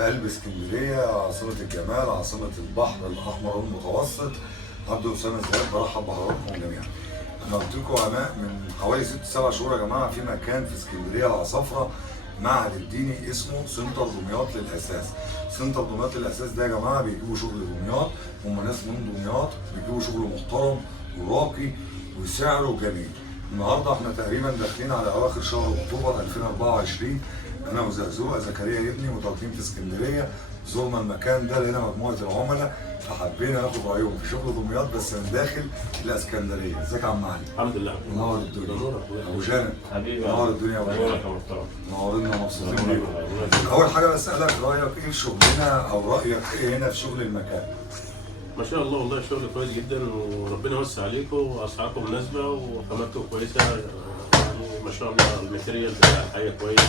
في قلب اسكندريه، عاصمه الجمال، عاصمه البحر الاحمر والمتوسط. عبد اسامه الزيات، برحب بحضراتكم جميعا. انا قلت لكم من حوالي 6-7 شهور يا جماعه في مكان في اسكندريه العصافره، معهد الديني اسمه سنتر دمياط للاساس. سنتر دمياط للاساس ده يا جماعه بيجيبوا شغل دمياط، هم ناس من دمياط بيجيبوا شغل محترم وراقي وسعره جميل. النهارده احنا تقريبا داخلين على اواخر شهر اكتوبر 2024. انا وزقزوقه زكريا ابني متواجدين في اسكندريه، زرنا المكان ده لقينا مجموعه العملاء فحبينا ناخد رايهم في شغل دمياط بس من داخل الاسكندريه. ازيك يا عم علي؟ الحمد لله. منور الدنيا. ابو جانب حبيبي منور الدنيا يا ابو جانب. منورنا ومبسوطين بيكم. اول حاجه بسالك رايك ايه في شغلنا او رايك ايه هنا في شغل المكان؟ ما شاء الله والله شغل كويس جدا وربنا يوسع عليكم واسعاركم مناسبه وخاماتكم كويسه، يعني ما شاء الله الماتيريال بتاع الحاجه كويس،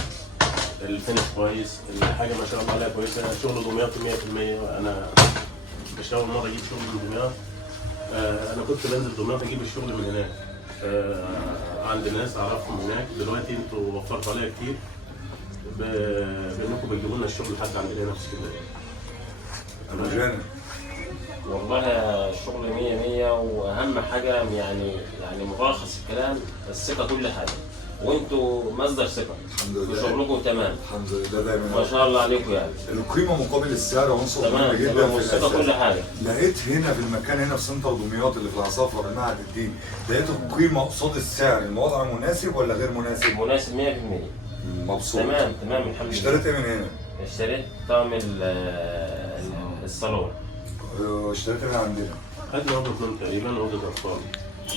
الفينش كويس، الحاجه ما شاء الله عليها كويسه. شغل دمياط 100%. انا مش اول مره اجيب شغل من دمياط، انا كنت بنزل دمياط اجيب الشغل من هناك، عند ناس اعرفهم هناك. دلوقتي انتوا وفرتوا عليا كتير بانكم بتجيبوا لنا الشغل لحد عندنا هنا في اسكندريه. ابو جانب والله الشغل 100 واهم حاجه يعني ملخص الكلام الثقه كل حاجه، وانتوا مصدر ثقه. الحمد لله. وشغلكم تمام الحمد لله دايما. ما شاء الله عليكم يعني. القيمه مقابل السعر عنصر مهم تمام جدا تمام في والثقه الاساس. كل حاجه. لقيت هنا في المكان هنا في سنتر دمياط اللي في العصافره المعهد الديني، لقيت القيمه قصاد السعر، الوضع مناسب ولا غير مناسب؟ مناسب 100%. مبسوط. تمام الحمد لله. اشتريت ايه من هنا؟ اشتريت طقم الصالون. اشتريت من عندنا. خدنا اوضه نوم تقريبا، اوضه اطفال.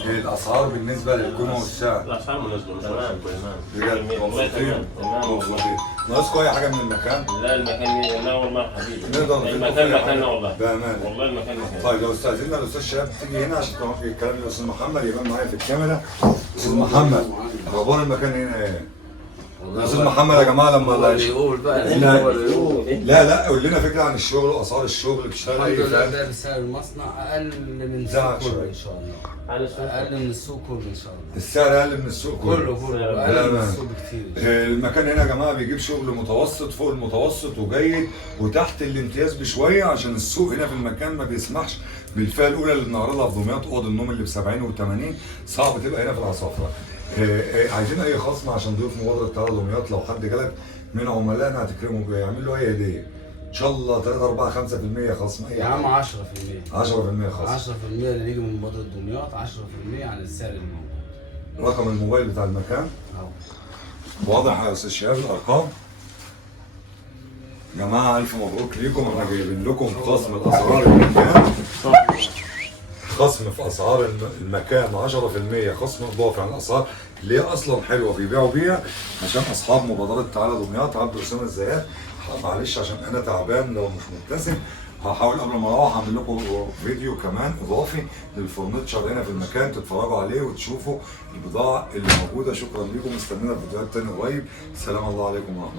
الاسعار بالنسبه للقيمه والسعر الاسعار مناسبه، مش تمام وحشه، كويسه. تمام بجد والله مبسوطين. تمام مبسوطين. ناقصكم اي حاجه من المكان؟ لا المكان لا والله حبيبي. نقدر نفيدكم المكان في أي حاجة. مكاننا والله. بامانه. والله المكان مكاننا. طيب لو استاذنا الاستاذ شهاب تيجي هنا عشان توقف الكلام للاستاذ محمد يبان معايا في الكاميرا. استاذ محمد اخبار المكان هنا ايه؟ استاذ محمد يا جماعه لما يقول بقى لا قول لنا فكره عن الشغل واسعار الشغل، بتشتغل الحمد ايه؟ لله. ده بسعر المصنع اقل من زعق السوق كله شوية. ان شاء الله. على اقل من السوق كله ان شاء الله. السعر اقل من السوق كله اقل من السوق بكتير. المكان هنا يا جماعه بيجيب شغل متوسط فوق المتوسط وجيد وتحت الامتياز بشويه، عشان السوق هنا في المكان ما بيسمحش بالفئه الاولى اللي بنعرضها في دمياط، اوض النوم اللي ب 70 و80 صعب تبقى هنا في العصافره. عايزين اي خصم عشان ضيوف مبادره تعالى دمياط، لو حد جالك من عملائنا هتكرمه بيه، يعمل له اي هديه ان شاء الله 3 4 5% خصم اي يا عم حاجه. 10% 10% خصم. 10% اللي يجي من مبادرة دمياط 10% عن السعر اللي موجود. رقم الموبايل بتاع المكان اهو. واضح يا استاذ شهاب الارقام. يا جماعه الف مبروك ليكم، احنا جايبين لكم خصم الاسعار المكان، خصم في اسعار المكان 10% خصم اضافي عن الاسعار اللي هي اصلا حلوه بيبيعوا بيها، عشان اصحاب مبادره تعالى دمياط. عبد اسامه الزيات معلش عشان انا تعبان لو مش مبتسم، هحاول قبل ما اروح اعمل لكم فيديو كمان اضافي للفرنتشر هنا في المكان تتفرجوا عليه وتشوفوا البضاعه اللي موجوده. شكرا لكم، استنونا في فيديوهات تاني قريب. سلام الله عليكم ورحمه الله.